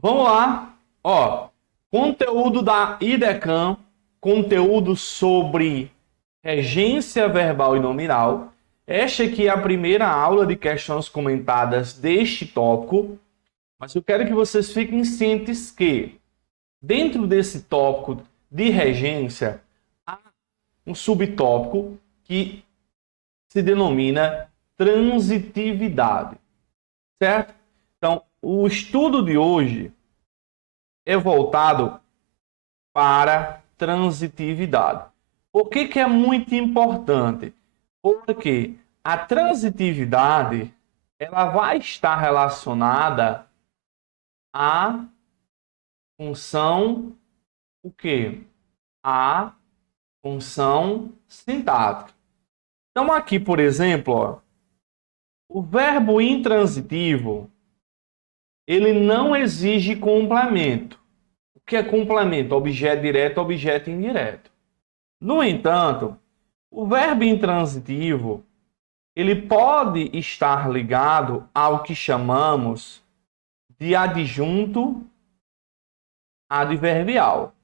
Vamos lá. Ó, conteúdo da IDECAM, conteúdo sobre regência verbal e nominal. Esta aqui é a primeira aula de questões comentadas deste tópico, mas eu quero que vocês fiquem cientes que, dentro desse tópico de regência, há um subtópico que se denomina transitividade, certo? Então, o estudo de hoje é voltado para transitividade. Por que é muito importante? Porque a transitividade ela vai estar relacionada à função o quê? A função sintática. Então aqui, por exemplo, ó, o verbo intransitivo ele não exige complemento. O que é complemento? Objeto direto, objeto indireto. No entanto, o verbo intransitivo ele pode estar ligado ao que chamamos de adjunto adverbial.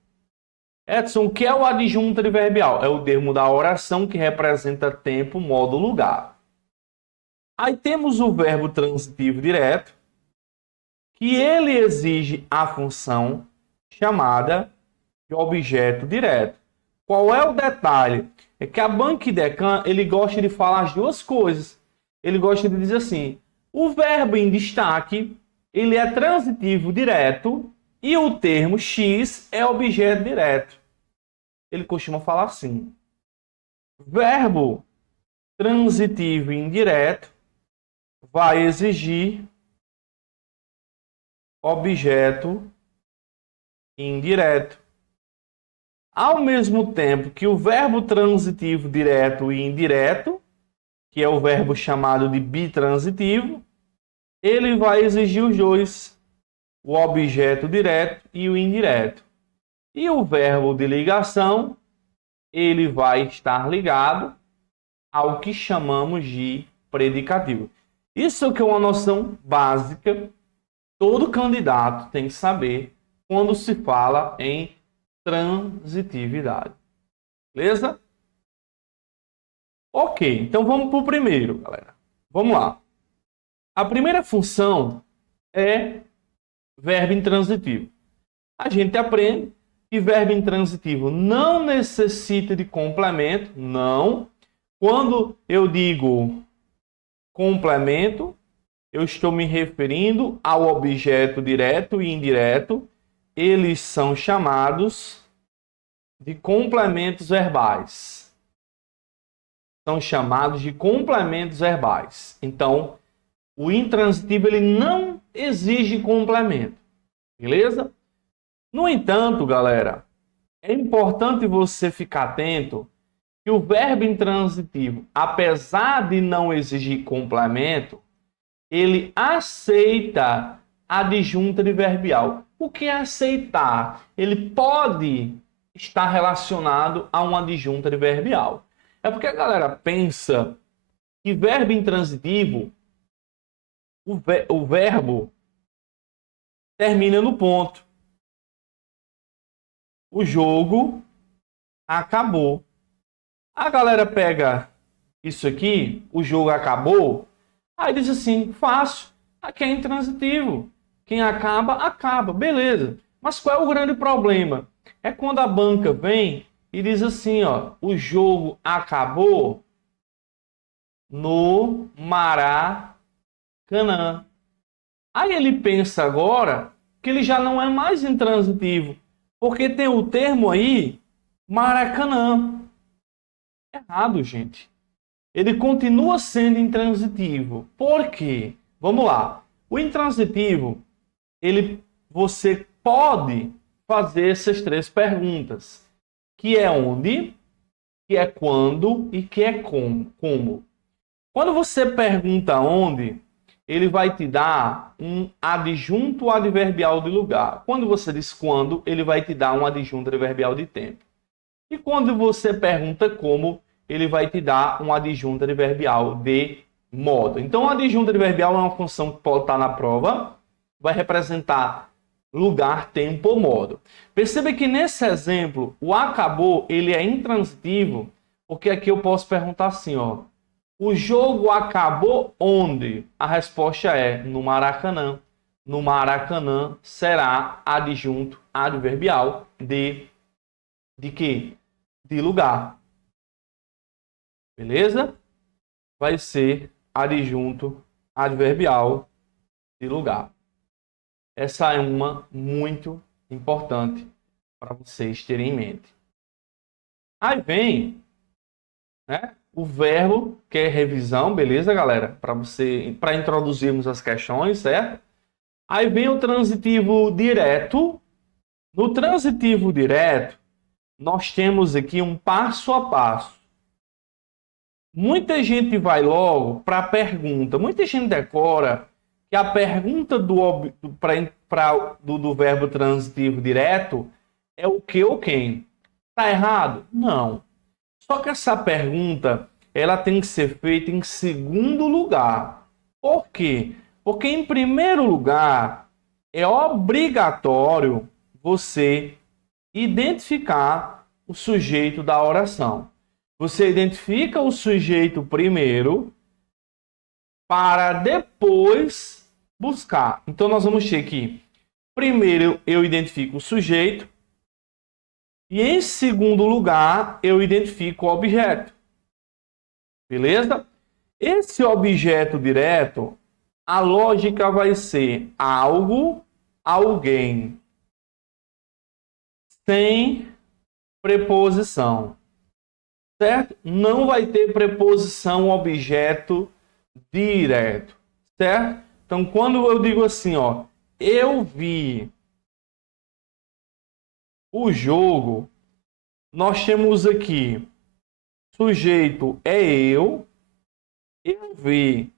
Edson, o que é o adjunto adverbial? É o termo da oração que representa tempo, modo, lugar. Aí temos o verbo transitivo direto, que ele exige a função chamada de objeto direto. Qual é o detalhe? É que a Banquidecan, ele gosta de falar as duas coisas. Ele gosta de dizer assim, o verbo em destaque, ele é transitivo direto e o termo X é objeto direto. Ele costuma falar assim, verbo transitivo indireto vai exigir objeto indireto. Ao mesmo tempo que o verbo transitivo direto e indireto, que é o verbo chamado de bitransitivo, ele vai exigir os dois, o objeto direto e o indireto. E o verbo de ligação, ele vai estar ligado ao que chamamos de predicativo. Isso é uma noção básica, todo candidato tem que saber quando se fala em transitividade. Beleza? Ok, então vamos para o primeiro, galera. Vamos lá. A primeira função é verbo intransitivo. A gente aprende que verbo intransitivo não necessita de complemento, não. Quando eu digo complemento, eu estou me referindo ao objeto direto e indireto. Eles são chamados de complementos verbais. São chamados de complementos verbais. Então, o intransitivo ele não exige complemento. Beleza? No entanto, galera, é importante você ficar atento que o verbo intransitivo, apesar de não exigir complemento, ele aceita adjunto adverbial. O que é aceitar? Ele pode estar relacionado a um adjunto adverbial. É porque a galera pensa que verbo intransitivo, o verbo termina no ponto. O jogo acabou. A galera pega isso aqui, o jogo acabou, aí diz assim, fácil, aqui é intransitivo. Quem acaba, acaba, beleza. Mas qual é o grande problema? É quando a banca vem e diz assim, ó, o jogo acabou no Maracanã. Aí ele pensa agora que ele já não é mais intransitivo, porque tem o termo aí, Maracanã. Errado, gente. Ele continua sendo intransitivo. Por quê? Vamos lá. O intransitivo, você pode fazer essas três perguntas, que é onde, que é quando e que é como. Quando você pergunta onde, ele vai te dar um adjunto adverbial de lugar. Quando você diz quando, ele vai te dar um adjunto adverbial de tempo. E quando você pergunta como, ele vai te dar um adjunto adverbial de modo. Então, o adjunto adverbial é uma função que pode estar na prova, vai representar lugar, tempo ou modo. Perceba que nesse exemplo, o acabou, ele é intransitivo, porque aqui eu posso perguntar assim, ó. O jogo acabou onde? A resposta é no Maracanã. No Maracanã será adjunto adverbial de quê? De lugar. Beleza? Vai ser adjunto adverbial de lugar. Essa é uma muito importante para vocês terem em mente. Aí vem, né, o verbo, que é revisão, beleza, galera? Para introduzirmos as questões, certo? Aí vem o transitivo direto. No transitivo direto, nós temos aqui um passo a passo. Muita gente vai logo para a pergunta. Muita gente decora que a pergunta do verbo transitivo direto é o que ou quem. Está errado? Não. Só que essa pergunta ela tem que ser feita em segundo lugar. Por quê? Porque em primeiro lugar é obrigatório você identificar o sujeito da oração. Você identifica o sujeito primeiro para depois buscar. Então, nós vamos ter que, primeiro, eu identifico o sujeito e, em segundo lugar, eu identifico o objeto. Beleza? Esse objeto direto, a lógica vai ser algo, alguém, sem preposição. Certo? Não vai ter preposição objeto direto, certo? Então, quando eu digo assim, ó, eu vi o jogo, nós temos aqui, sujeito é eu vi,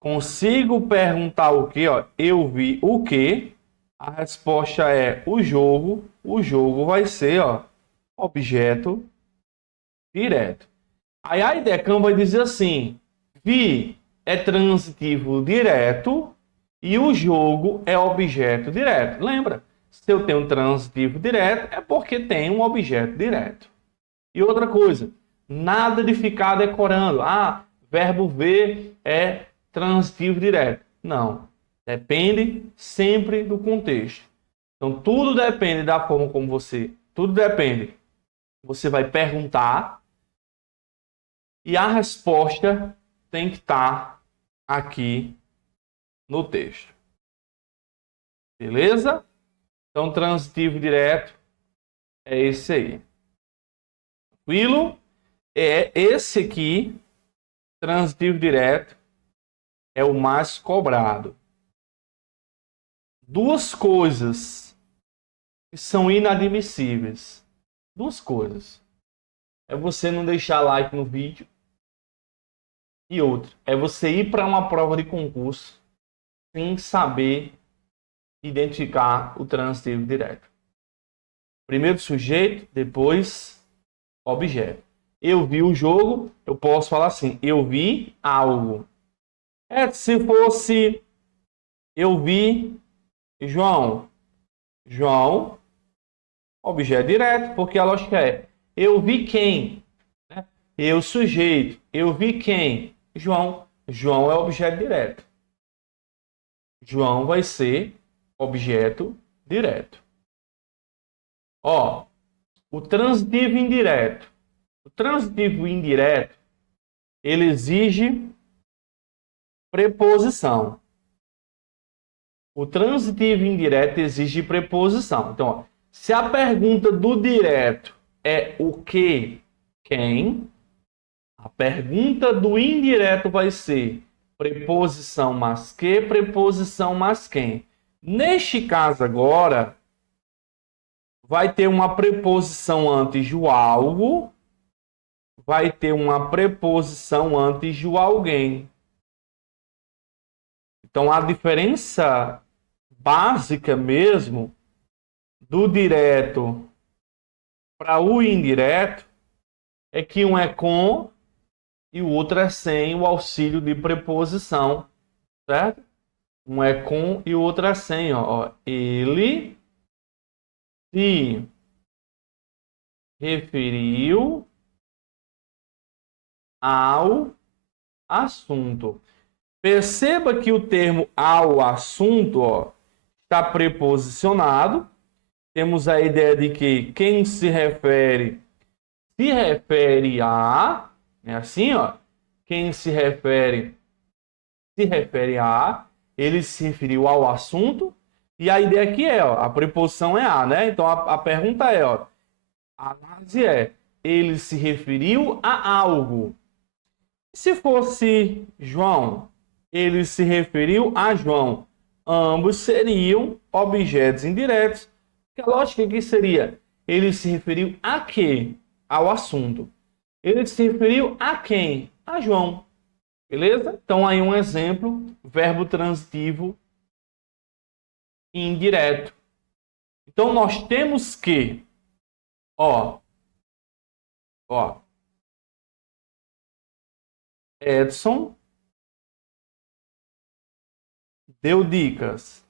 consigo perguntar o quê? Ó, eu vi o quê? A resposta é o jogo vai ser, ó, objeto direto. Aí a IDECAM vai dizer assim, vi é transitivo direto e o jogo é objeto direto. Lembra? Se eu tenho um transitivo direto, é porque tem um objeto direto. E outra coisa, nada de ficar decorando. Ah, verbo ver é transitivo direto. Não. Depende sempre do contexto. Então, tudo depende da forma como você... Tudo depende. Você vai perguntar e a resposta tem que estar aqui no texto. Beleza? Então, transitivo direto é esse aí. Tranquilo? É esse aqui, transitivo direto, é o mais cobrado. Duas coisas que são inadmissíveis. Duas coisas. É você não deixar like no vídeo. E outra, é você ir para uma prova de concurso sem saber identificar o transitivo direto. Primeiro sujeito, depois objeto. Eu vi o jogo, eu posso falar assim, eu vi algo. Se fosse eu vi João. João, objeto direto, porque a lógica é eu vi quem? Eu sujeito, eu vi quem? João. João é objeto direto. João vai ser objeto direto. Ó, o transitivo indireto. O transitivo indireto, ele exige preposição. O transitivo indireto exige preposição. Então, ó, se a pergunta do direto é o que, quem, a pergunta do indireto vai ser preposição mais que, preposição mais quem. Neste caso agora, vai ter uma preposição antes do algo, vai ter uma preposição antes do alguém. Então, a diferença básica mesmo do direto para o indireto é que um é com e o outro é sem o auxílio de preposição, certo? Um é com e o outro é sem. Ó. Ele se referiu ao assunto. Perceba que o termo ao assunto, ó, está preposicionado. Temos a ideia de que quem se refere a, é assim, ó. Quem se refere a, ele se referiu ao assunto. E a ideia aqui é, ó, a preposição é a, né? Então a pergunta é, ó, a análise é, ele se referiu a algo. Se fosse João, ele se referiu a João. Ambos seriam objetos indiretos. A lógica aqui seria, ele se referiu a quê? Ao assunto. Ele se referiu a quem? A João. Beleza? Então aí um exemplo, verbo transitivo indireto. Então nós temos que, ó, Edson deu dicas.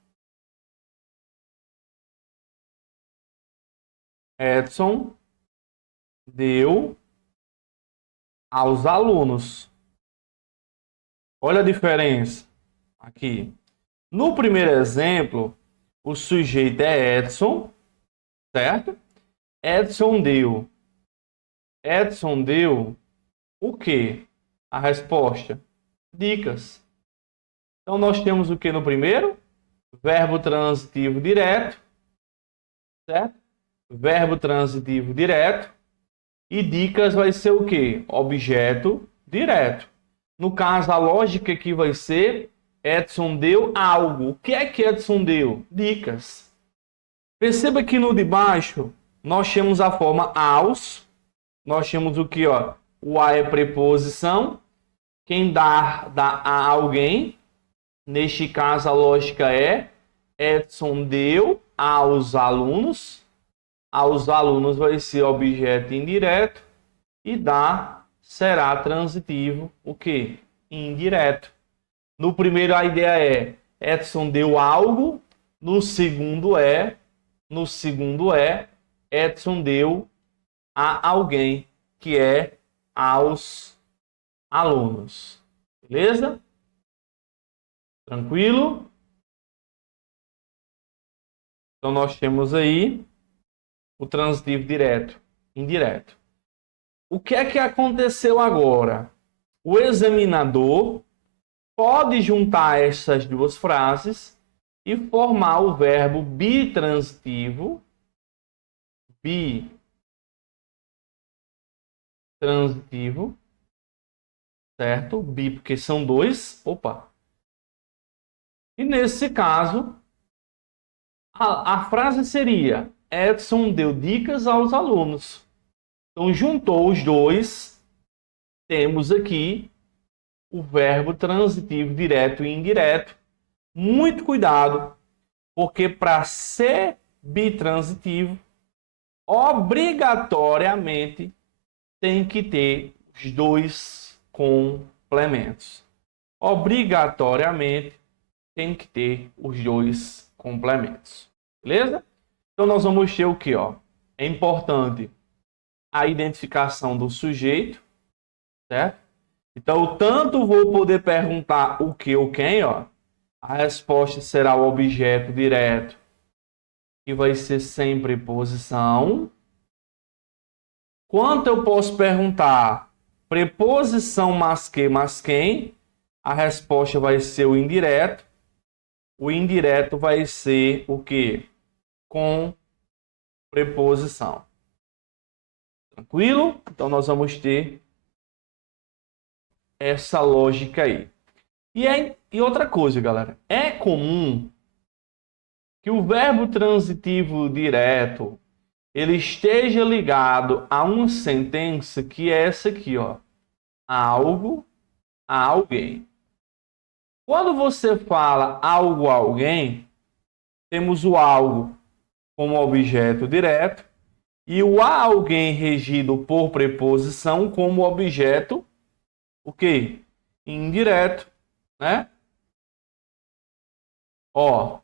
Edson deu aos alunos. Olha a diferença aqui. No primeiro exemplo, o sujeito é Edson, certo? Edson deu. Edson deu o quê? A resposta: dicas. Então nós temos o que no primeiro? Verbo transitivo direto, certo? Verbo transitivo direto. E dicas vai ser o quê? Objeto direto. No caso, a lógica aqui vai ser Edson deu algo. O que é que Edson deu? Dicas. Perceba que no de baixo nós temos a forma aos. Nós temos o que, ó? O a é preposição. Quem dá a alguém. Neste caso, a lógica é Edson deu aos alunos. Aos alunos vai ser objeto indireto. E dá será transitivo, o quê? Indireto. No primeiro, a ideia é Edson deu algo. No segundo Edson deu a alguém, que é aos alunos. Beleza? Tranquilo? Então nós temos aí o transitivo direto, indireto. O que é que aconteceu agora? O examinador pode juntar essas duas frases e formar o verbo bitransitivo, certo? Bi, porque são dois. Opa! E nesse caso, a frase seria: Edson deu dicas aos alunos. Então, juntou os dois, temos aqui o verbo transitivo direto e indireto. Muito cuidado, porque para ser bitransitivo, obrigatoriamente tem que ter os dois complementos. Obrigatoriamente tem que ter os dois complementos. Beleza? Então nós vamos ter o que, ó? É importante a identificação do sujeito, certo? Então, tanto vou poder perguntar o que ou quem, ó. A resposta será o objeto direto, que vai ser sem preposição. Quanto eu posso perguntar preposição mas que, mas quem, a resposta vai ser o indireto. O indireto vai ser o quê? Com preposição. Tranquilo? Então nós vamos ter essa lógica aí. E outra coisa, galera. É comum que o verbo transitivo direto ele esteja ligado a uma sentença que é essa aqui, ó. Algo a alguém. Quando você fala algo a alguém, temos o algo como objeto direto e o a alguém regido por preposição como objeto, o quê? Indireto, né? Ó,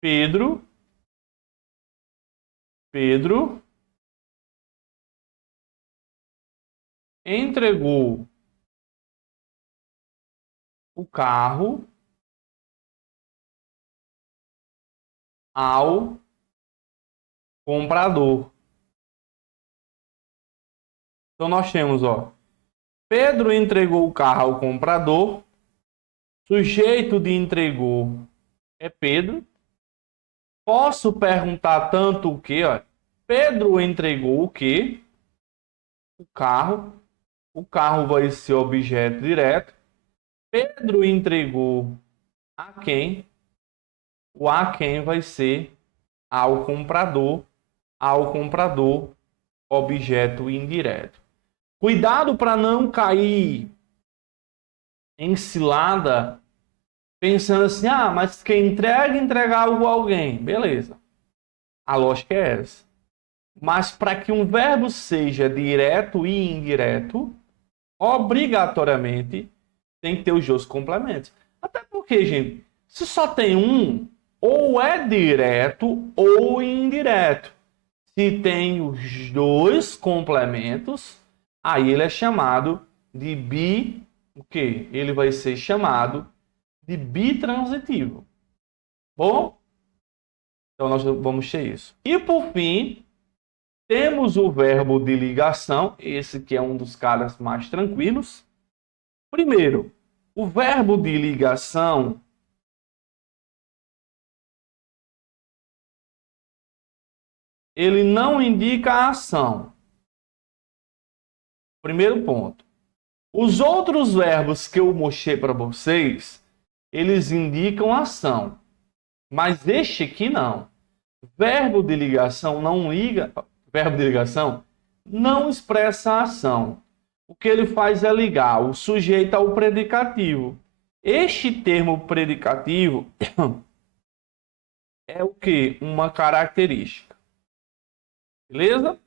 Pedro Pedro entregou o carro ao comprador. Então nós temos, ó, Pedro entregou o carro ao comprador. Sujeito de entregou é Pedro. Posso perguntar tanto o que, ó, Pedro entregou o quê? O carro. O carro vai ser objeto direto. Pedro entregou a quem? O a quem vai ser ao comprador. Ao comprador, objeto indireto. Cuidado para não cair em cilada pensando assim, ah, mas quem entrega algo a alguém. Beleza. A lógica é essa. Mas para que um verbo seja direto e indireto, obrigatoriamente tem que ter os dois complementos. Até porque, gente, se só tem um, ou é direto ou indireto. Se tem os dois complementos, aí ele é chamado de o quê? Ele vai ser chamado de bitransitivo. Bom? Então nós vamos ter isso. E por fim, temos o verbo de ligação, esse que é um dos caras mais tranquilos. Primeiro, o verbo de ligação ele não indica a ação. Primeiro ponto. Os outros verbos que eu mostrei para vocês, eles indicam ação. Mas este aqui não. Verbo de ligação não liga, verbo de ligação não expressa a ação. O que ele faz é ligar o sujeito ao predicativo. Este termo predicativo é o que? Uma característica. Beleza?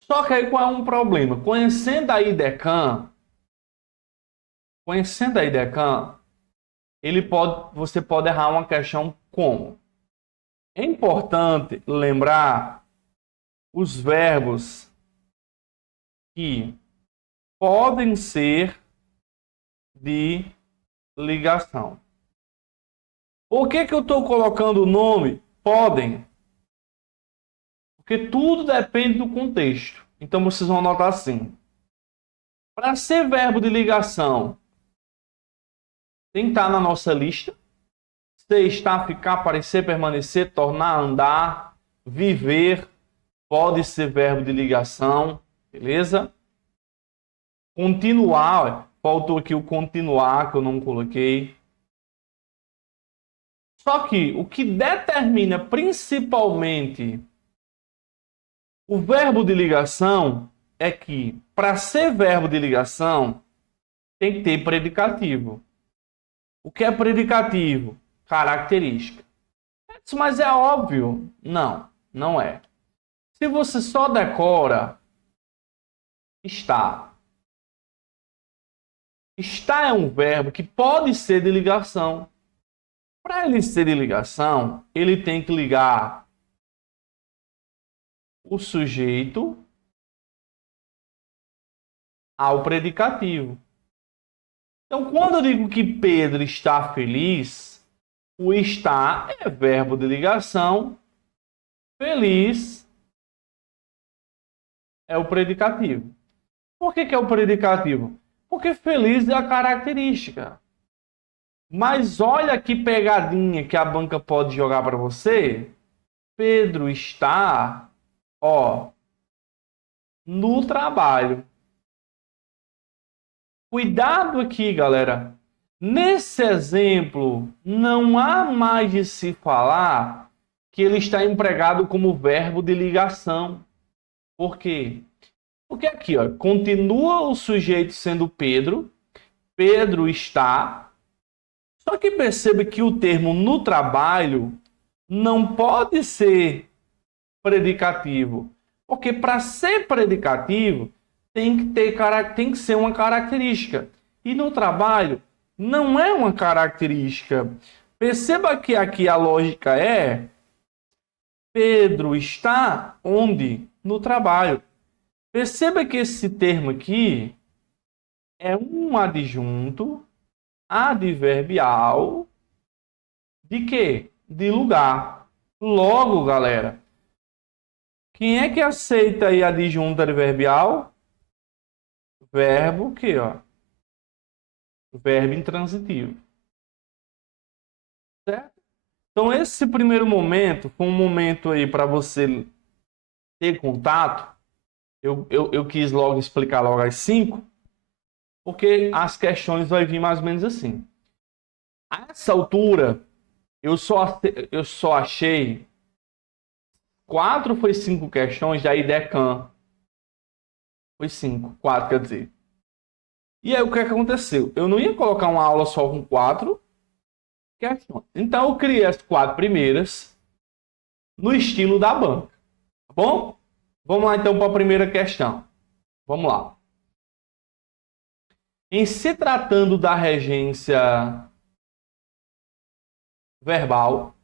Só que aí qual é um problema? Conhecendo a IDECAM, você pode errar uma questão como? É importante lembrar os verbos que podem ser de ligação. Por que eu estou colocando o nome podem? Porque tudo depende do contexto. Então vocês vão anotar assim. Para ser verbo de ligação, tem que estar na nossa lista. Ser, estar, ficar, parecer, permanecer, tornar, andar, viver, pode ser verbo de ligação, beleza? Continuar, faltou aqui o continuar que eu não coloquei. Só que o que determina principalmente o verbo de ligação é que, para ser verbo de ligação, tem que ter predicativo. O que é predicativo? Característica. Mas é óbvio? Não, não é. Se você só decora está. Está é um verbo que pode ser de ligação. Para ele ser de ligação, ele tem que ligar o sujeito ao predicativo. Então, quando eu digo que Pedro está feliz, o está é verbo de ligação, feliz é o predicativo. Por que é o predicativo? Porque feliz é a característica. Mas olha que pegadinha que a banca pode jogar para você. Pedro está, ó, no trabalho. Cuidado aqui, galera. Nesse exemplo, não há mais de se falar que ele está empregado como verbo de ligação. Por quê? Porque aqui, ó, continua o sujeito sendo Pedro. Pedro está. Só que percebe que o termo no trabalho não pode ser predicativo. Porque para ser predicativo, tem que ser uma característica. E no trabalho, não é uma característica. Perceba que aqui a lógica é Pedro está onde? No trabalho. Perceba que esse termo aqui é um adjunto adverbial de quê? De lugar. Logo, galera, quem é que aceita aí adjunto adverbial? Verbo que, ó? Verbo intransitivo. Certo? Então, esse primeiro momento foi um momento aí para você ter contato. Eu quis logo explicar logo as 5, porque as questões vão vir mais ou menos assim. A essa altura, eu só achei 4 foi 5 questões da IDECAM. Foi 5, 4 quer dizer. E aí o que aconteceu? Eu não ia colocar uma aula só com 4 questões. Então eu criei as 4 primeiras no estilo da banca. Tá bom? Vamos lá então para a primeira questão. Vamos lá. Em se tratando da regência verbal,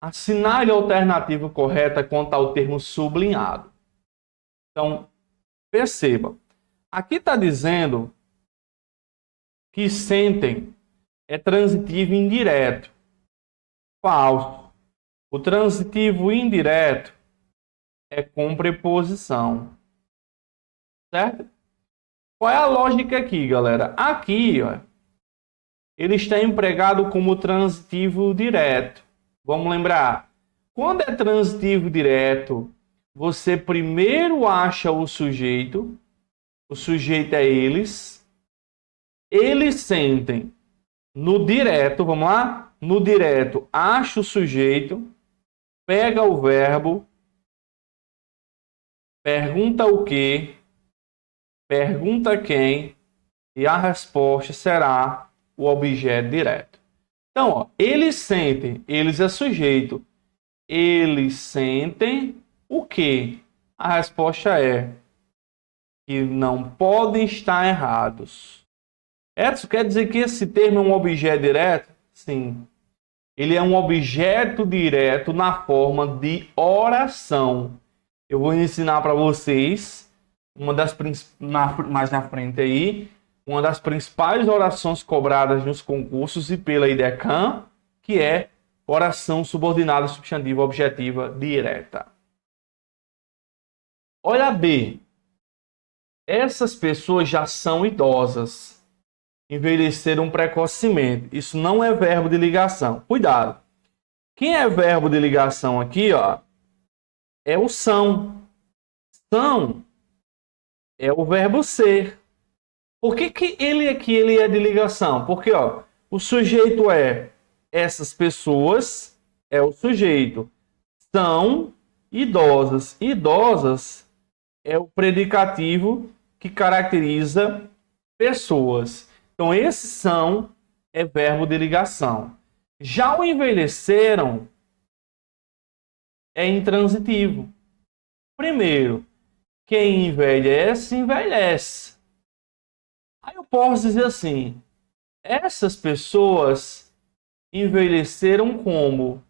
assinale a alternativa correta quanto ao termo sublinhado. Então, perceba. Aqui está dizendo que sentem é transitivo indireto. Falso. O transitivo indireto é com preposição. Certo? Qual é a lógica aqui, galera? Aqui, ó, ele está empregado como transitivo direto. Vamos lembrar. Quando é transitivo direto, você primeiro acha o sujeito é eles. Eles sentem. No direto, vamos lá? No direto, acha o sujeito, pega o verbo, pergunta o que, pergunta quem, e a resposta será o objeto direto. Então, ó, eles sentem, eles é sujeito. Eles sentem o que? A resposta é que não podem estar errados. Isso quer dizer que esse termo é um objeto direto? Sim. Ele é um objeto direto na forma de oração. Eu vou ensinar para vocês mais na frente aí, uma das principais orações cobradas nos concursos e pela IDECAM, que é oração subordinada substantiva objetiva direta. Olha B. Essas pessoas já são idosas. Envelheceram precocemente. Isso não é verbo de ligação. Cuidado. Quem é verbo de ligação aqui, ó, é o são. São é o verbo ser. Por que ele aqui ele é de ligação? Porque, ó, o sujeito é essas pessoas, é o sujeito. São idosas. Idosas é o predicativo que caracteriza pessoas. Então, esse são é verbo de ligação. Já o envelheceram é intransitivo. Primeiro, quem envelhece, envelhece. Aí eu posso dizer assim, essas pessoas envelheceram como?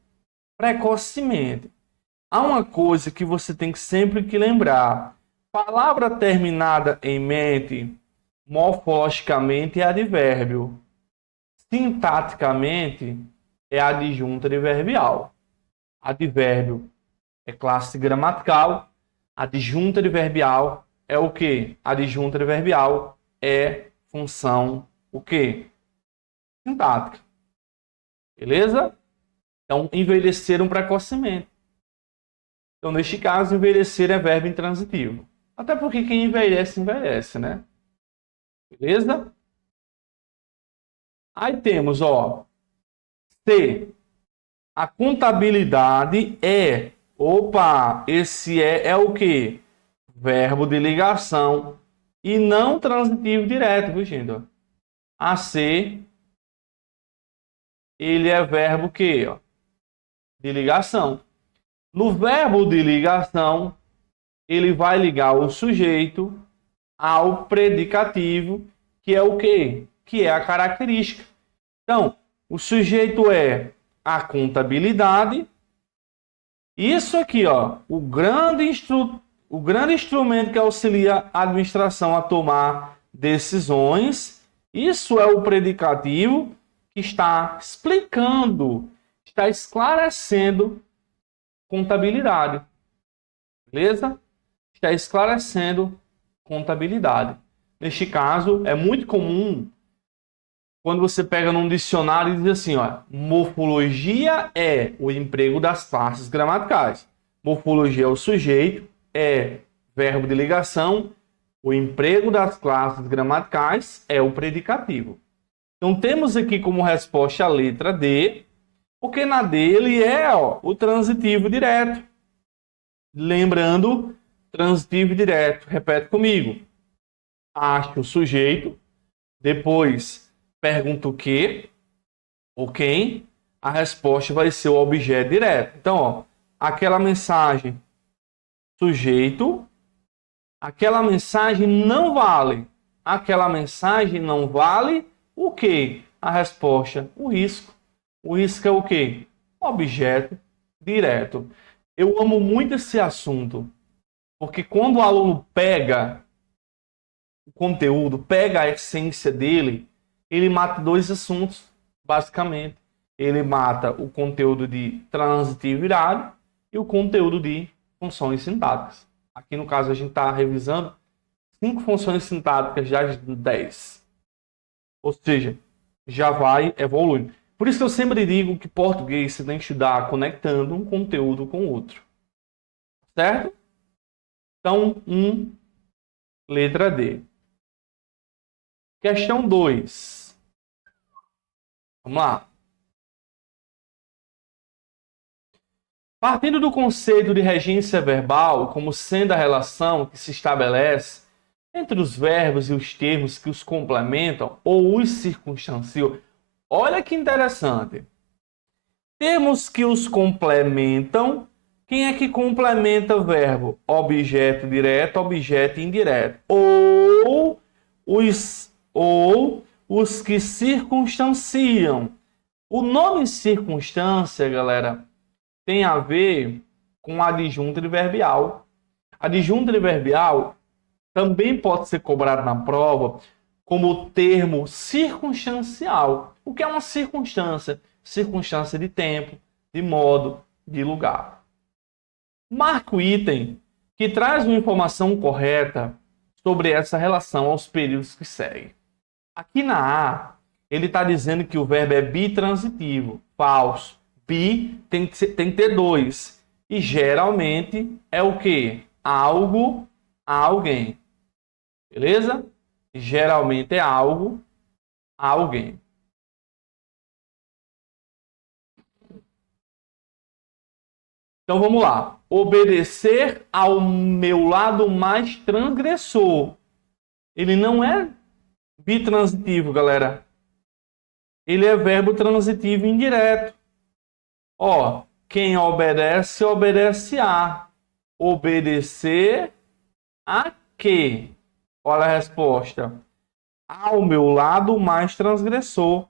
Precocemente. Há uma coisa que você tem que sempre que lembrar. Palavra terminada em mente, morfologicamente é advérbio. Sintaticamente é adjunto adverbial. Advérbio é classe gramatical. Adjunto adverbial é o quê? Adjunto adverbial é função o quê? Sintática. Beleza? Então, envelheceram precocemente. Então, neste caso, envelhecer é verbo intransitivo. Até porque quem envelhece, envelhece, né? Beleza? Aí temos, ó, C. A contabilidade é... Opa, esse é o quê? Verbo de ligação e não transitivo direto, viu, gente? A ser, ele é verbo que, ó, de ligação. No verbo de ligação, ele vai ligar o sujeito ao predicativo, que é o quê? Que é a característica. Então, o sujeito é a contabilidade Isso aqui, ó, o grande instrumento que auxilia a administração a tomar decisões, isso é o predicativo que está explicando, está esclarecendo contabilidade. Beleza? Está esclarecendo contabilidade. Neste caso, é muito comum quando você pega num dicionário e diz assim, ó, morfologia é o emprego das classes gramaticais. Morfologia é o sujeito, é verbo de ligação, o emprego das classes gramaticais é o predicativo. Então temos aqui como resposta a letra D, porque na D ele é, ó, o transitivo direto. Lembrando, transitivo direto, repete comigo. Acho o sujeito, depois pergunto o que ou quem, a resposta vai ser o objeto direto. Então, ó, aquela mensagem sujeito, aquela mensagem não vale. Aquela mensagem não vale o quê? A resposta, o risco. O risco é o quê? Objeto direto. Eu amo muito esse assunto, porque quando o aluno pega o conteúdo, pega a essência dele, ele mata dois assuntos, basicamente. Ele mata o conteúdo de transitivo irado e o conteúdo de funções sintáticas. Aqui no caso a gente está revisando 5 funções sintáticas das 10. Ou seja, já vai evoluindo. Por isso que eu sempre digo que português você tem que estudar conectando um conteúdo com o outro. Certo? Então, letra D. Questão 2. Vamos lá. Partindo do conceito de regência verbal como sendo a relação que se estabelece entre os verbos e os termos que os complementam ou os circunstanciam. Olha que interessante. Termos que os complementam. Quem é que complementa o verbo? Objeto direto, objeto indireto. Ou os que circunstanciam. O nome circunstância, galera, tem a ver com adjunto adverbial. Adjunto adverbial também pode ser cobrado na prova como termo circunstancial. O que é uma circunstância? Circunstância de tempo, de modo, de lugar. Marca o item que traz uma informação correta sobre essa relação aos períodos que seguem. Aqui na A, ele está dizendo que o verbo é bitransitivo. Falso. Bi tem que ter dois. E geralmente é o quê? Algo a alguém. Beleza? Geralmente é algo a alguém. Então vamos lá. Obedecer ao meu lado mais transgressor. Ele não é bitransitivo, galera. Ele é verbo transitivo indireto. Ó, quem obedece, obedece a. Obedecer a quê? Olha a resposta. Ao meu lado mais transgressor.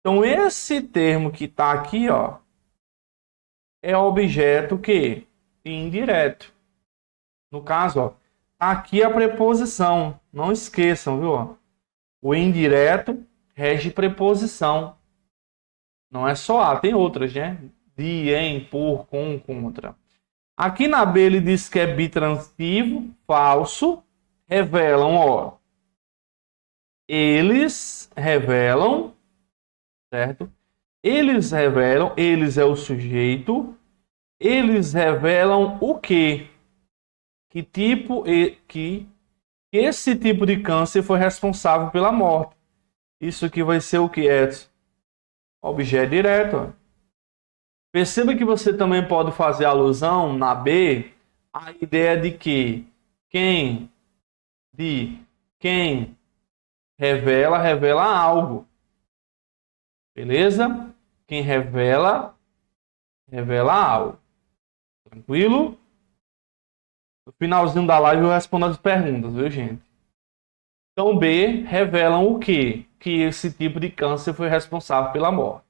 Então, esse termo que está aqui, ó, é objeto que indireto. No caso, ó, aqui a preposição. Não esqueçam, viu? O indireto rege preposição. Não é só a, tem outras, né? De, em, por, com, contra. Aqui na B ele diz que é bitransitivo, falso. Revelam, ó. Eles revelam, certo? Eles revelam, eles é o sujeito. Eles revelam o quê? Que tipo que esse tipo de câncer foi responsável pela morte. Isso aqui vai ser o que, Edson? Objeto direto. Ó. Perceba que você também pode fazer alusão na B à ideia de que quem revela, revela algo. Beleza? Quem revela, revela algo. Tranquilo? No finalzinho da live eu respondo as perguntas, viu, gente? Então, B, revelam o quê? Que esse tipo de câncer foi responsável pela morte.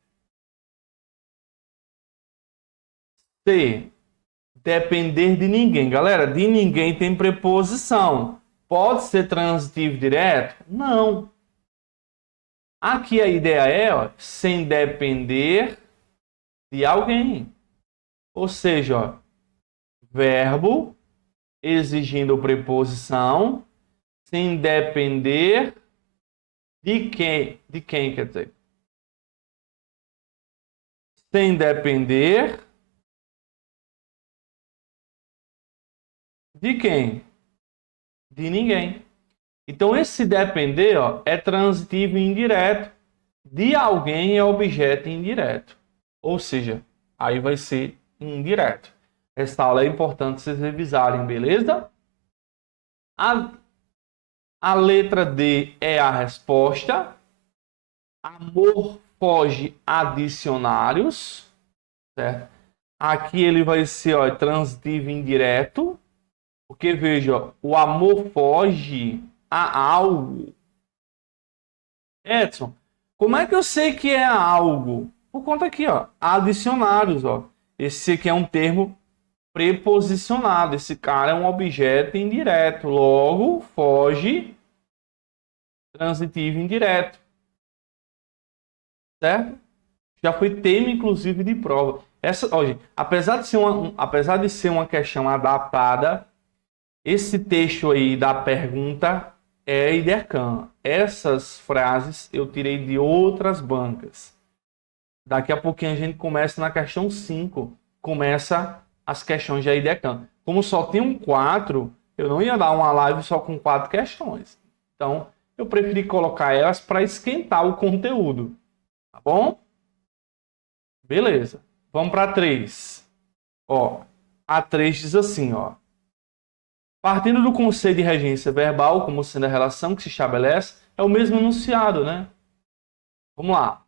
C, depender de ninguém. Galera, de ninguém tem preposição. Pode ser transitivo direto? Não. Aqui a ideia é, ó, sem depender de alguém. Ou seja, ó, verbo exigindo preposição sem depender de quem? De quem, quer dizer? Sem depender de quem? De ninguém. Então, esse depender, ó, é transitivo indireto. De alguém é objeto indireto. Ou seja, aí vai ser indireto. Essa aula é importante vocês revisarem, beleza? A letra D é a resposta. Amor foge a dicionários. Certo? Aqui ele vai ser, ó, transitivo indireto. Porque, veja, o amor foge a algo. Edson, como é que eu sei que é algo? Por conta aqui, ó, há dicionários, ó. Esse aqui é um termo preposicionado. Esse cara é um objeto indireto. Logo, foge, transitivo indireto. Certo? Já foi tema, inclusive, de prova. Essa, ó, gente, apesar de ser uma questão adaptada, esse texto aí da pergunta é IDECAM. Essas frases eu tirei de outras bancas. Daqui a pouquinho a gente começa na questão 5. Começa as questões de IDECAM. Como só tem 4, eu não ia dar uma live só com 4 questões. Então, eu preferi colocar elas para esquentar o conteúdo. Tá bom? Beleza. Vamos para 3. Ó, a 3 diz assim, ó. Partindo do conceito de regência verbal como sendo a relação que se estabelece, é o mesmo enunciado, né? Vamos lá.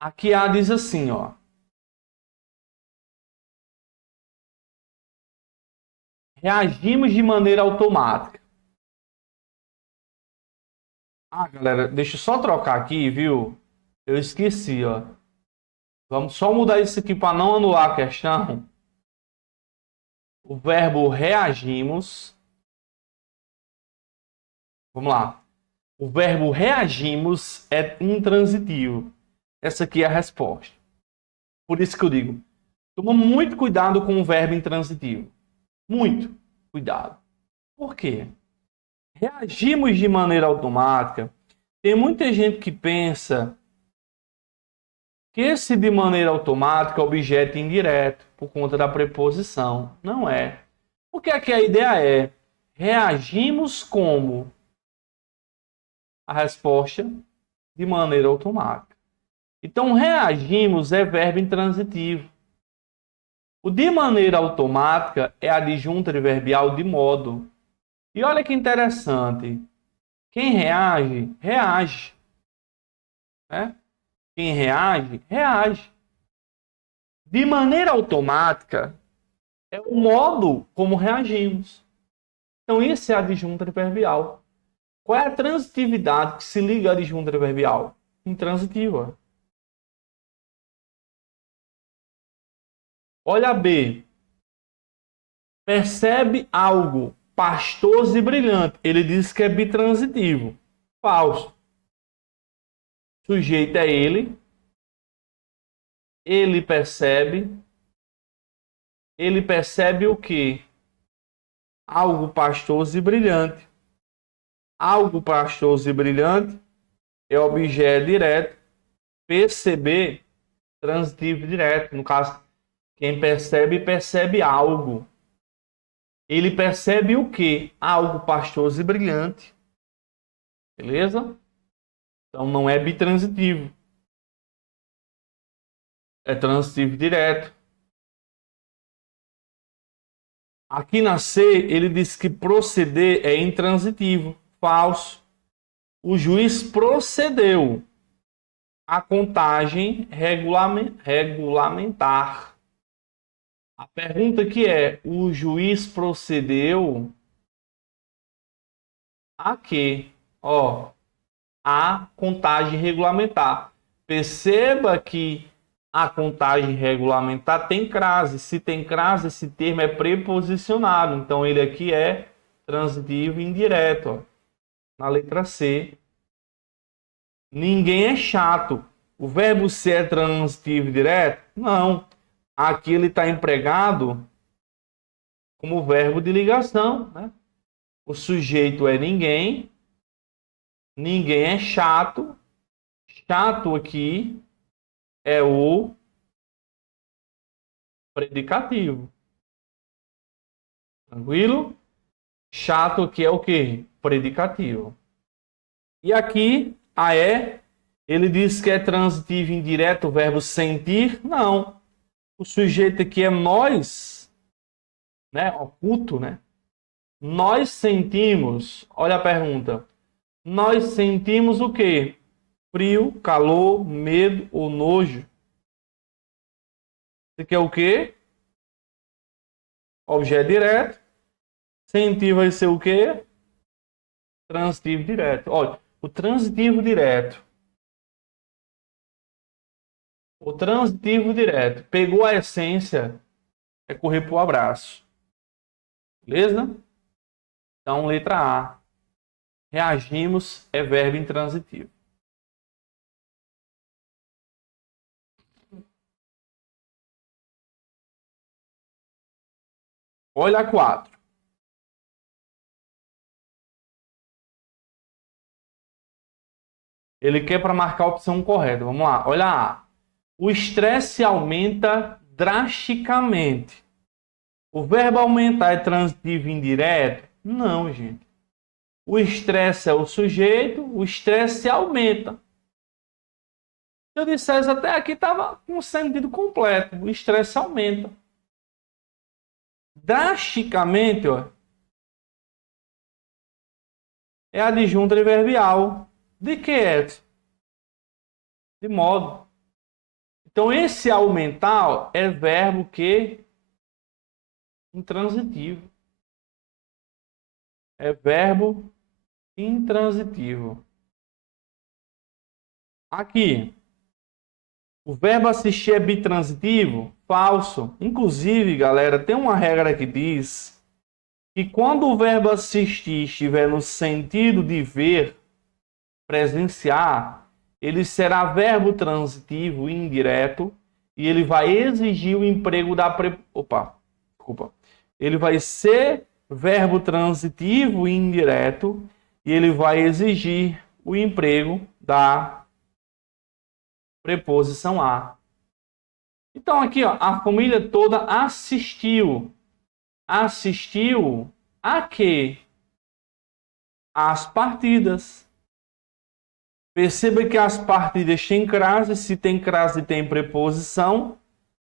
Aqui A diz assim, ó. Reagimos de maneira automática. Ah, galera, deixa eu só trocar aqui, viu? Eu esqueci, ó. Vamos só mudar isso aqui para não anular a questão. O verbo reagimos. Vamos lá. O verbo reagimos é intransitivo. Essa aqui é a resposta. Por isso que eu digo, toma muito cuidado com o verbo intransitivo. Muito cuidado. Por quê? Reagimos de maneira automática. Tem muita gente que pensa que esse de maneira automática é objeto indireto por conta da preposição. Não é. Porque aqui a ideia é reagimos como a resposta de maneira automática. Então, reagimos é verbo intransitivo. O de maneira automática é adjunto adverbial de modo. E olha que interessante. Quem reage, reage. Né? Quem reage, reage. De maneira automática é o modo como reagimos. Então, esse é adjunto adverbial. Qual é a transitividade que se liga a adjunto adverbial? Intransitiva. Olha B. Percebe algo pastoso e brilhante. Ele diz que é bitransitivo. Falso. Sujeito é ele. Ele percebe. Ele percebe o quê? Algo pastoso e brilhante. Algo pastoso e brilhante é objeto direto. Perceber, transitivo direto. No caso, quem percebe, percebe algo. Ele percebe o quê? Algo pastoso e brilhante. Beleza? Então não é bitransitivo. É transitivo direto. Aqui na C, ele diz que proceder é intransitivo. Falso. O juiz procedeu à contagem regulamentar. A pergunta aqui é: o juiz procedeu a quê? Ó, a contagem regulamentar. Perceba que A contagem regulamentar tem crase. Se tem crase, esse termo é preposicionado. Então, ele aqui é transitivo indireto. Ó. Na letra C. Ninguém é chato. O verbo ser é transitivo direto? Não. Aqui ele está empregado como verbo de ligação. Né? O sujeito é ninguém. Ninguém é chato. Chato aqui é o predicativo. Tranquilo? Chato aqui é o quê? Predicativo. E aqui, a ele diz que é transitivo indireto o verbo sentir. Não. O sujeito aqui é nós, né? Oculto, né? Nós sentimos, olha a pergunta. Nós sentimos o quê? Frio, calor, medo ou nojo? Isso aqui é o quê? Objeto direto. Sentir vai ser o quê? Transitivo direto. Olha, o transitivo direto. O transitivo direto pegou a essência, é correr para o abraço. Beleza? Então, letra A. Reagimos é verbo intransitivo. Olha a 4. Ele quer para marcar a opção correta. Vamos lá. Olha A. O estresse aumenta drasticamente. O verbo aumentar é transitivo indireto? Não, gente. O estresse é o sujeito, o estresse aumenta. Se eu dissesse até aqui, estava com sentido completo. O estresse aumenta. Drasticamente, ó, é adjunto adverbial. De que é? De modo. Então, esse aumentar é verbo que intransitivo. É verbo intransitivo. Aqui, o verbo assistir é bitransitivo? Falso. Inclusive, galera, tem uma regra que diz que quando o verbo assistir estiver no sentido de ver, presenciar, ele será verbo transitivo indireto e ele vai exigir o emprego da desculpa. Ele vai ser verbo transitivo indireto e ele vai exigir o emprego da preposição a. Então aqui, ó, a família toda assistiu. Assistiu a quê? Às partidas. Perceba que as partidas têm crase. Se tem crase, tem preposição.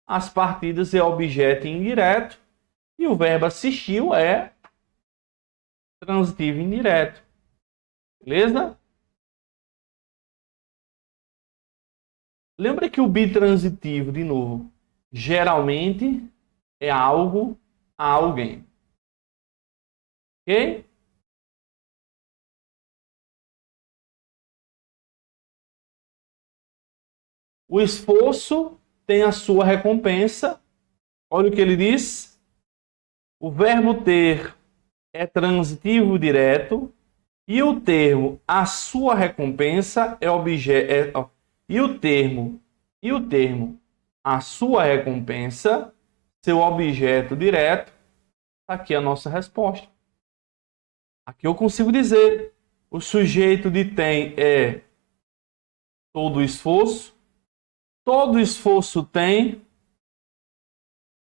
As partidas é objeto indireto. E o verbo assistiu é transitivo indireto. Beleza? Lembra que o bitransitivo, de novo, geralmente é algo a alguém. Ok? O esforço tem a sua recompensa. Olha o que ele diz. O verbo ter é transitivo direto e o termo a sua recompensa é objeto. E o termo a sua recompensa, seu objeto direto, está aqui a nossa resposta. Aqui eu consigo dizer, o sujeito de tem é todo esforço. Todo esforço tem.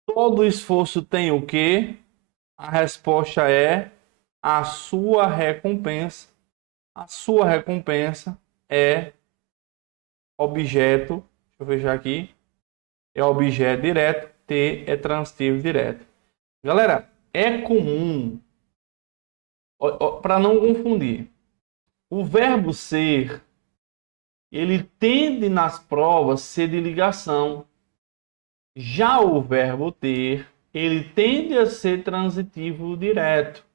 Todo esforço tem o quê? A resposta é a sua recompensa. A sua recompensa é objeto. Deixa eu fechar aqui. É objeto direto. T é transitivo direto. Galera, é comum, para não confundir, o verbo ser, ele tende nas provas ser de ligação. Já o verbo ter, ele tende a ser transitivo direto.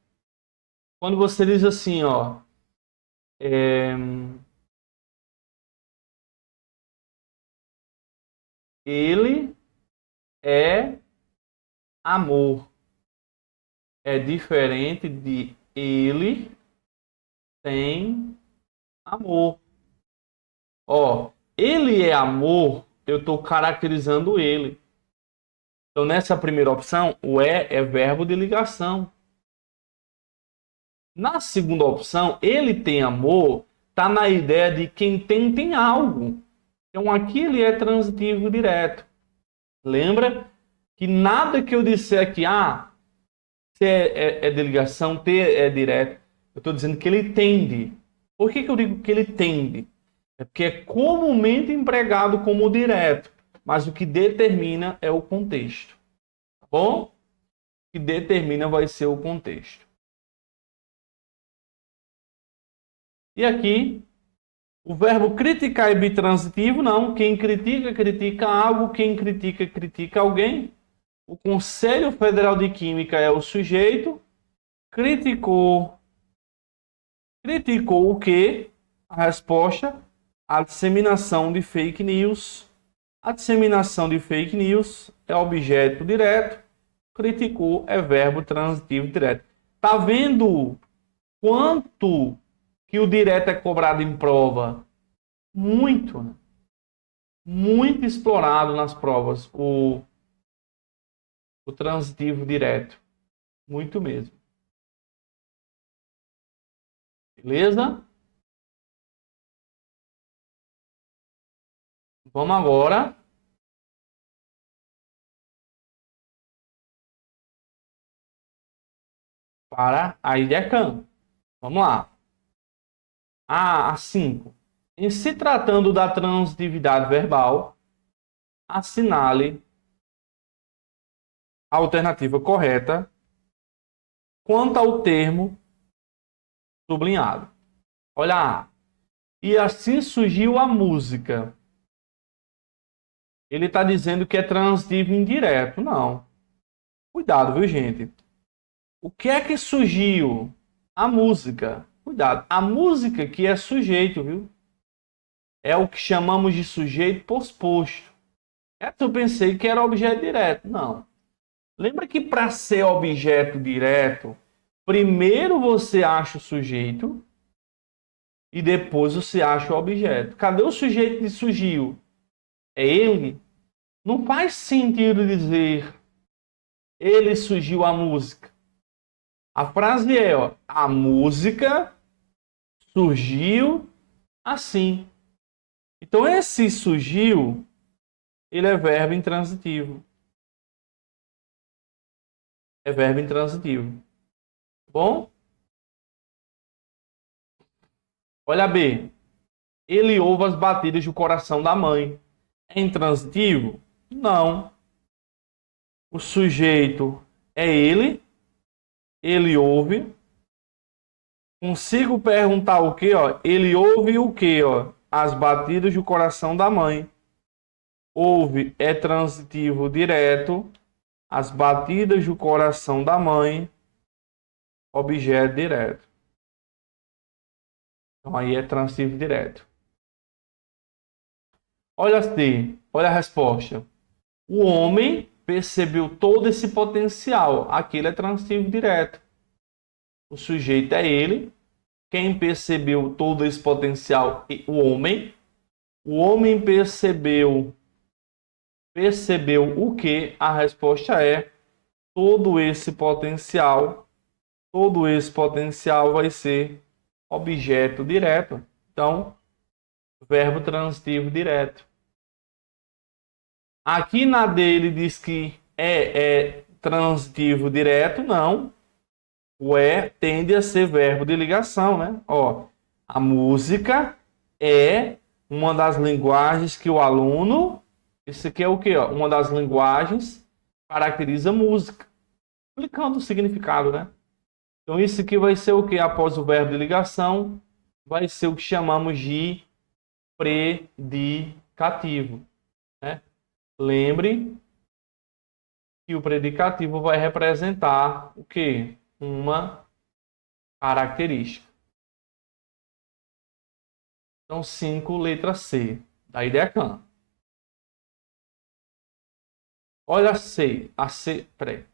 Quando você diz assim, ó, Ele é amor. É diferente de ele tem amor. Ó, ele é amor, eu estou caracterizando ele. Então, nessa primeira opção, o é verbo de ligação. Na segunda opção, ele tem amor, está na ideia de quem tem algo. Então, aqui ele é transitivo direto. Lembra que nada que eu disser aqui, C é de ligação, T é direto. Eu estou dizendo que ele tende. Por que eu digo que ele tende? É porque é comumente empregado como direto, mas o que determina é o contexto. Tá bom? O que determina vai ser o contexto. E aqui, o verbo criticar é bitransitivo? Não. Quem critica, critica algo. Quem critica, critica alguém. O Conselho Federal de Química é o sujeito. Criticou. Criticou o quê? A resposta: a disseminação de fake news. A disseminação de fake news é objeto direto. Criticou é verbo transitivo direto. Tá vendo quanto que o direto é cobrado em prova? Muito, né? Muito explorado nas provas o transitivo direto. Muito mesmo. Beleza? Vamos agora para a IDECAM. Vamos lá. A 5. Em se tratando da transitividade verbal, assinale a alternativa correta quanto ao termo sublinhado. Olha, e assim surgiu a música. Ele está dizendo que é transitivo indireto. Não. Cuidado, viu, gente? O que é que surgiu? A música. Cuidado. A música que é sujeito, viu? É o que chamamos de sujeito posposto. Eu pensei que era objeto direto. Não. Lembra que para ser objeto direto, primeiro você acha o sujeito e depois você acha o objeto. Cadê o sujeito que surgiu? É ele? Não faz sentido dizer ele surgiu a música. A frase é, ó, a música surgiu assim. Então esse surgiu, ele é verbo intransitivo. É verbo intransitivo. Bom? Olha B. Ele ouve as batidas do coração da mãe. É intransitivo? Não. O sujeito é ele. Ele ouve. Consigo perguntar o quê, ó? Ele ouve o quê, ó? As batidas do coração da mãe. Ouve é transitivo direto. As batidas do coração da mãe. Objeto direto. Então aí é transitivo direto. Olha assim, olha a resposta. O homem percebeu todo esse potencial. Aquilo é transitivo direto. O sujeito é ele. Quem percebeu todo esse potencial? O homem. O homem percebeu o que? A resposta é todo esse potencial. Todo esse potencial vai ser objeto direto. Então, verbo transitivo direto. Aqui na dele diz que é transitivo direto, não. O tende a ser verbo de ligação, né? Ó, a música é uma das linguagens que o aluno, isso aqui é o quê? Ó? Uma das linguagens caracteriza música, explicando o significado, né? Então isso aqui vai ser o que após o verbo de ligação, vai ser o que chamamos de predicativo, né? Lembre que o predicativo vai representar o quê? Uma característica. Então, 5, letra C, da IDECAM. Olha a 6. A 6. Peraí.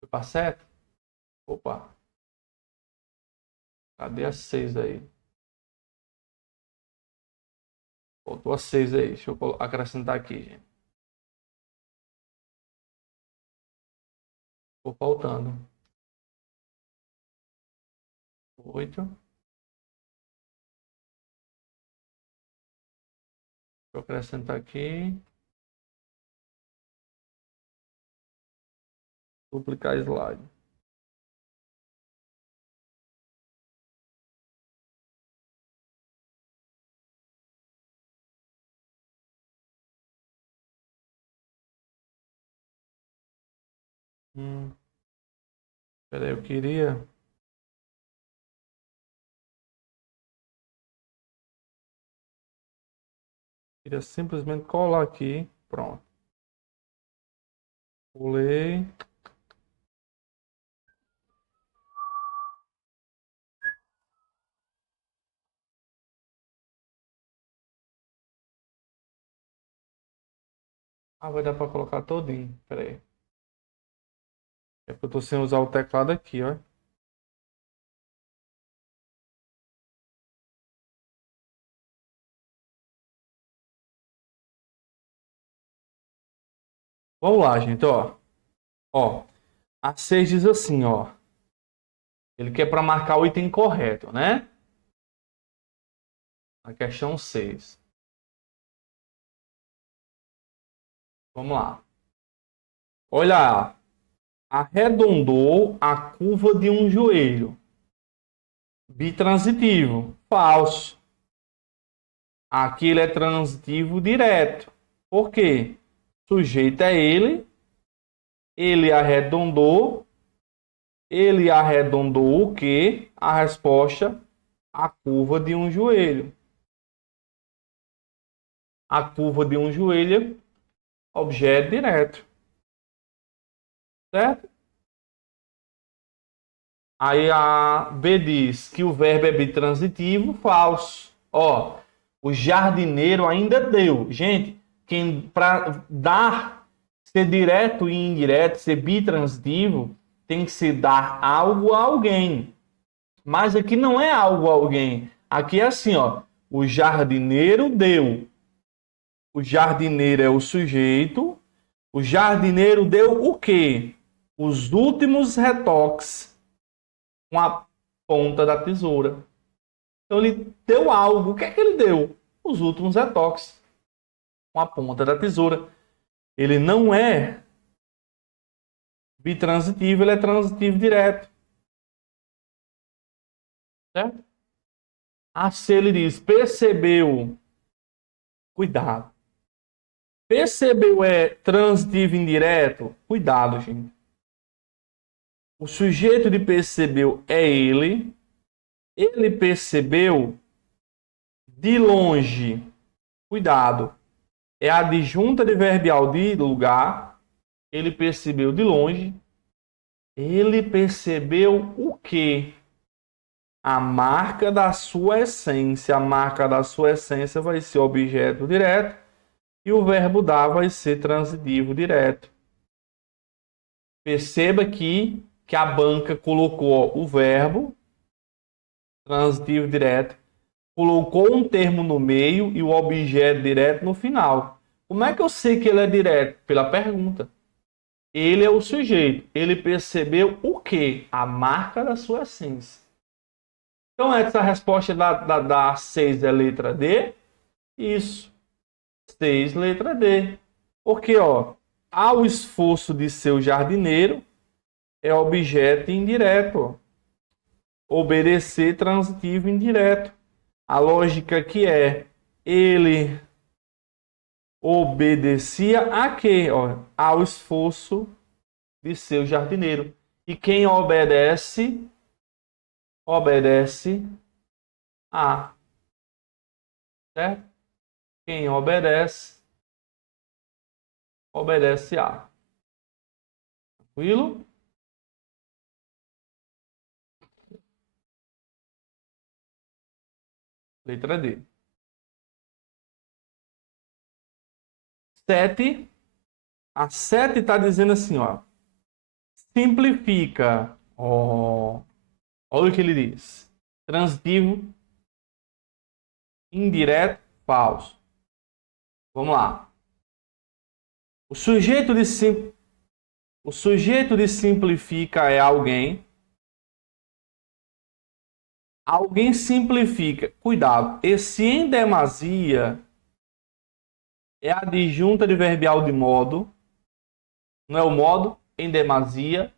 Foi para 7? Opa. Cadê a 6 aí? Faltou a 6 aí. Deixa eu acrescentar aqui, gente. Ficou faltando. 8. Deixa eu acrescentar aqui. Duplicar slide. Peraí, eu queria simplesmente colar aqui. Pronto. Pulei. Ah, vai dar para colocar todinho. Peraí. É porque eu tô sem usar o teclado aqui, ó. Vamos lá, gente, ó. Ó, a 6 diz assim, ó. Ele quer para marcar o item correto, né? A questão 6. Vamos lá. Olha, arredondou a curva de um joelho. Bitransitivo. Falso. Aqui ele é transitivo direto. Por quê? Sujeito é ele. Ele arredondou. Ele arredondou o quê? A resposta, a curva de um joelho. A curva de um joelho, objeto direto. Certo? Aí a B diz que o verbo é bitransitivo, falso. Ó, o jardineiro ainda deu. Gente, quem para dar, ser direto e indireto, ser bitransitivo, tem que se dar algo a alguém. Mas aqui não é algo a alguém. Aqui é assim, ó. O jardineiro deu. O jardineiro é o sujeito. O jardineiro deu o quê? Os últimos retoques com a ponta da tesoura. Então ele deu algo. O que é que ele deu? Os últimos retoques com a ponta da tesoura. Ele não é bitransitivo, ele é transitivo direto. Certo? A C ele diz, percebeu. Cuidado. Percebeu é transitivo indireto? Cuidado, gente. O sujeito de percebeu é ele. Ele percebeu de longe. Cuidado. É a adjunta adverbial de lugar. Ele percebeu de longe. Ele percebeu o quê? A marca da sua essência. A marca da sua essência vai ser objeto direto. E o verbo dar vai ser transitivo direto. Perceba aqui que a banca colocou o verbo transitivo direto, colocou um termo no meio e o objeto direto no final. Como é que eu sei que ele é direto? Pela pergunta. Ele é o sujeito. Ele percebeu o quê? A marca da sua essência. Então, essa resposta da 6 é letra D. Isso. 6, letra D. Porque, ó, ao esforço de seu jardineiro é objeto indireto. Obedecer transitivo indireto. A lógica que é ele obedecia a quê? Ó, ao esforço de seu jardineiro. E quem obedece, obedece a. Certo? Quem obedece, obedece a. Tranquilo? Letra D. 7. A 7 está dizendo assim, ó. Simplifica. Ó, olha o que ele diz. Transitivo, indireto, falso. Vamos lá. O sujeito de simplifica é alguém. Alguém simplifica. Cuidado. Esse em demasia é a adjunta adverbial de modo. Não é o modo, em demasia.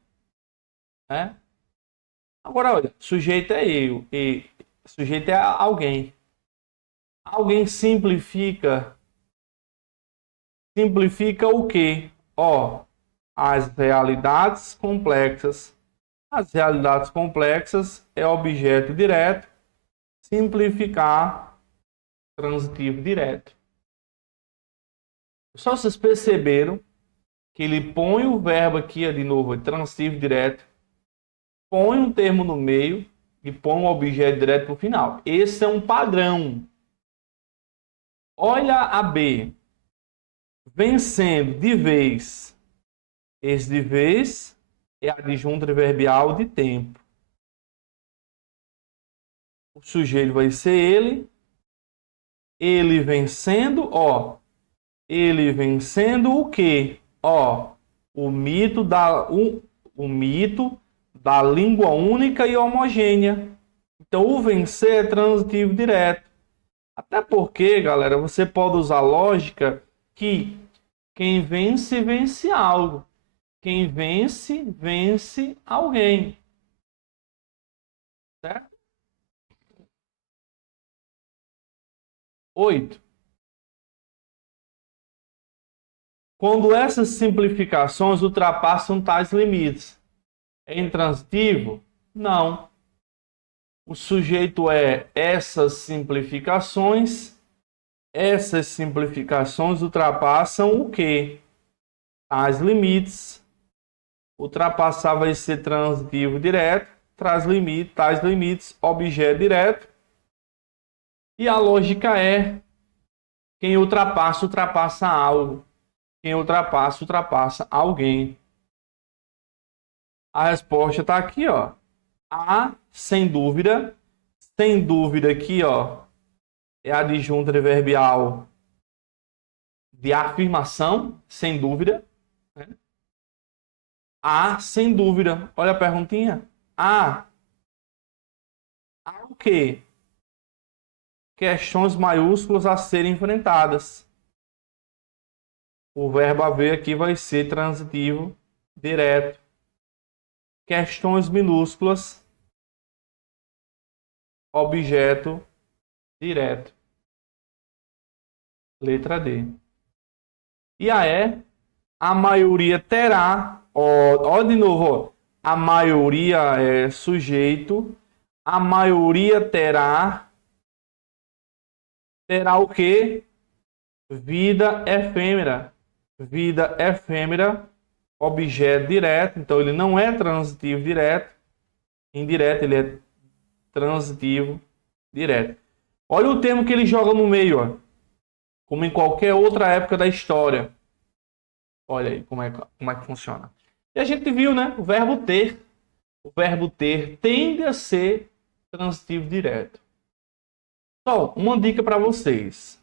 Né? Agora, olha. Sujeito é eu. E sujeito é alguém. Alguém simplifica. Simplifica o quê? Ó, as realidades complexas. As realidades complexas é objeto direto. Simplificar, transitivo direto. Só vocês perceberam que ele põe o verbo aqui, de novo, transitivo direto, põe um termo no meio e põe um objeto direto para o final. Esse é um padrão. Olha a B. Vencendo de vez. Esse de vez é adjunto adverbial de tempo. O sujeito vai ser ele. Ele vencendo, ó. Ele vencendo o quê? Ó, o mito da língua única e homogênea. Então, o vencer é transitivo direto. Até porque, galera, você pode usar lógica que quem vence, vence algo. Quem vence, vence alguém. Certo? 8. Quando essas simplificações ultrapassam tais limites. É intransitivo? Não. O sujeito é essas simplificações. Essas simplificações ultrapassam o quê? Tais limites. Ultrapassar vai ser transitivo direto. Traz limite, tais limites, objeto direto. E a lógica é: quem ultrapassa, ultrapassa algo. Quem ultrapassa, ultrapassa alguém. A resposta está aqui, ó. A, sem dúvida. Sem dúvida aqui, ó. É a adjunta adverbial de afirmação, sem dúvida. A, sem dúvida. Olha a perguntinha. A o quê? Questões maiúsculas a serem enfrentadas. O verbo haver aqui vai ser transitivo direto. Questões minúsculas, objeto direto. Letra D. E a E, a maioria terá, ó de novo, ó, a maioria é sujeito, a maioria terá o quê? Vida efêmera. Vida efêmera, objeto direto, então ele não é transitivo direto, indireto, ele é transitivo direto. Olha o termo que ele joga no meio, ó, como em qualquer outra época da história. Olha aí como é que funciona. E a gente viu, né? O verbo ter. O verbo ter tende a ser transitivo direto. Então, uma dica para vocês.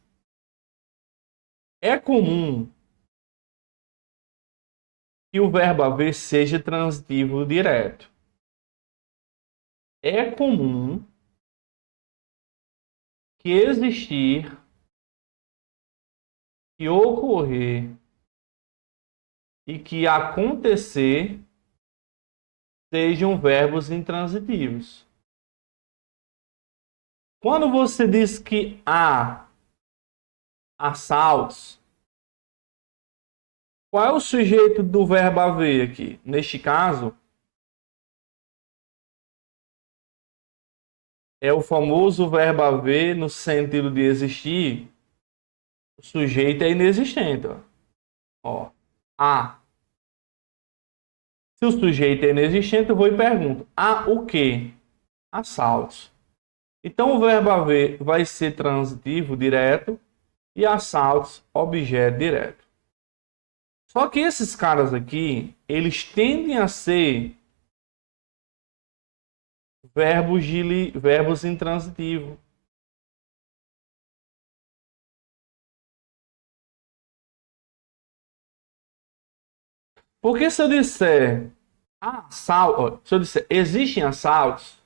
É comum que o verbo haver seja transitivo direto. É comum que existir, que ocorrer e que acontecer sejam verbos intransitivos. Quando você diz que há assaltos, qual é o sujeito do verbo haver aqui? Neste caso, é o famoso verbo haver no sentido de existir. O sujeito é inexistente. Ó. Há. Se o sujeito é inexistente, eu vou e pergunto: há o quê? Assaltos. Então, o verbo haver vai ser transitivo direto e assaltos, objeto direto. Só que esses caras aqui, eles tendem a ser verbos intransitivos. Porque se eu disser assalto, se eu disser existem assaltos,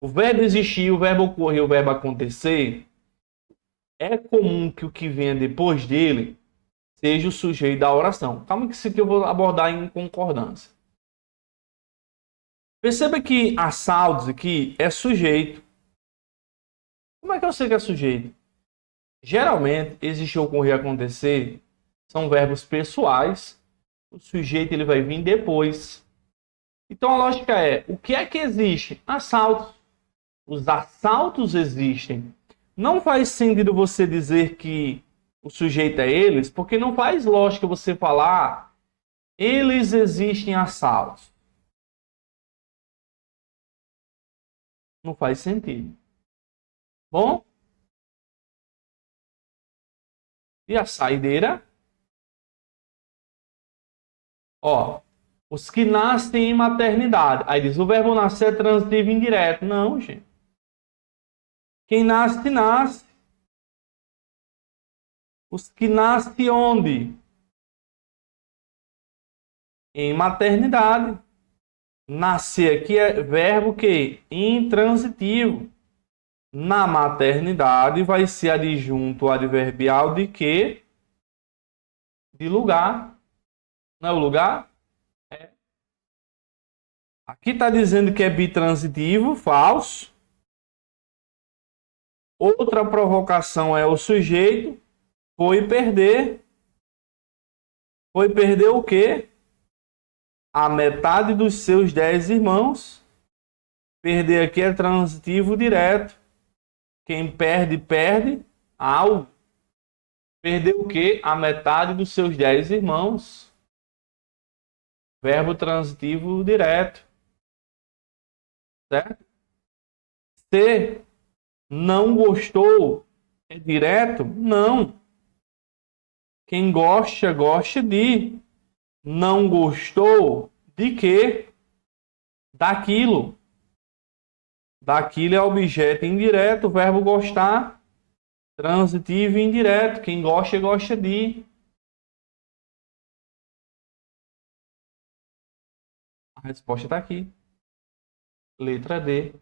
o verbo existir, o verbo ocorrer, o verbo acontecer, é comum que o que venha depois dele seja o sujeito da oração. Calma que isso aqui eu vou abordar em concordância. Perceba que assaltos aqui é sujeito. Como é que eu sei que é sujeito? Geralmente, existir, ocorrer, acontecer são verbos pessoais. O sujeito ele vai vir depois. Então a lógica é, o que é que existe? Assaltos. Os assaltos existem. Não faz sentido você dizer que o sujeito é eles, porque não faz lógica você falar eles existem assaltos. Não faz sentido. Bom? E a saideira? Ó, os que nascem em maternidade. Aí diz, o verbo nascer é transitivo indireto. Não, gente. Quem nasce, nasce. Os que nascem onde? Em maternidade. Nascer aqui é verbo que? Intransitivo. Na maternidade vai ser adjunto adverbial de quê? De lugar. Não é o lugar? É. Aqui está dizendo que é bitransitivo, falso. Outra provocação é o sujeito foi perder. Foi perder o quê? A metade dos seus 10 irmãos. Perder aqui é transitivo direto. Quem perde, perde algo. Perder o quê? A metade dos seus 10 irmãos. Verbo transitivo direto. Certo? Se não gostou, é direto? Não. Quem gosta, gosta de. Não gostou de quê? Daquilo. Daquilo é objeto indireto, verbo gostar, transitivo e indireto. Quem gosta, gosta de. A resposta está aqui. Letra D.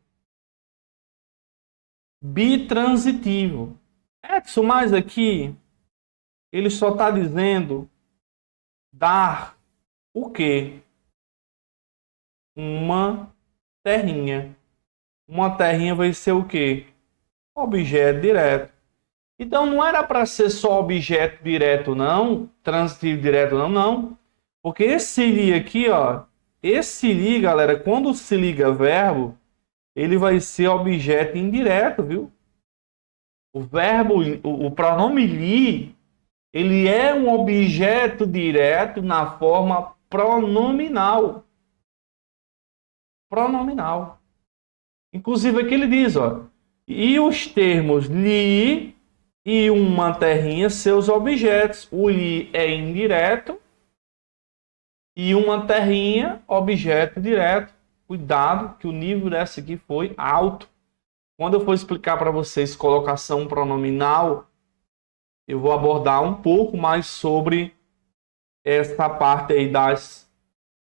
Bitransitivo. Edson, mas aqui ele só está dizendo dar o quê? Uma terrinha. Uma terrinha vai ser o quê? Objeto direto. Então não era para ser só objeto direto, não. Transitivo direto, não, não. Porque esse li aqui, ó. Esse li, galera, quando se liga verbo, ele vai ser objeto indireto, viu? O verbo, o pronome li, ele é um objeto direto na forma pronominal. Pronominal. Inclusive aqui ele diz, ó. E os termos li e uma terrinha, seus objetos. O li é indireto e uma terrinha, objeto direto. Cuidado que o nível dessa aqui foi alto. Quando eu for explicar para vocês colocação pronominal, eu vou abordar um pouco mais sobre essa parte aí das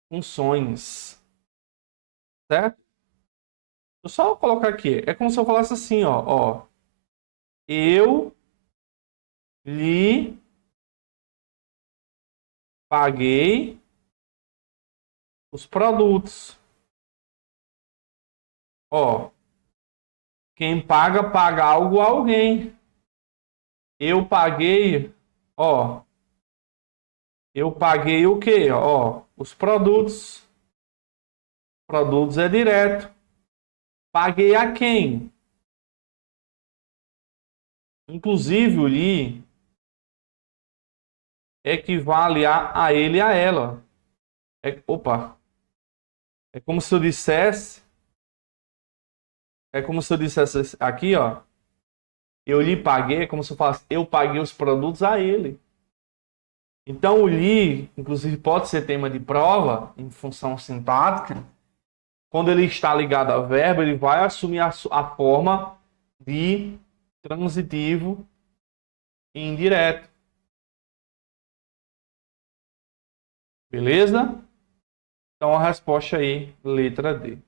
funções. Certo? Eu só colocar aqui. É como se eu falasse assim, ó. Eu lhe paguei os produtos. Ó, quem paga, paga algo a alguém. Eu paguei, ó. Eu paguei o quê? Ó, os produtos. Produtos é direto. Paguei a quem? Inclusive, o lhe equivale a ele e a ela. Opa. É como se eu dissesse. É como se eu dissesse aqui, ó. Eu lhe paguei, é como se eu falasse, eu paguei os produtos a ele. Então, o li, inclusive, pode ser tema de prova em função sintática. Quando ele está ligado a verbo, ele vai assumir a forma de transitivo indireto. Beleza? Então, a resposta aí, letra D.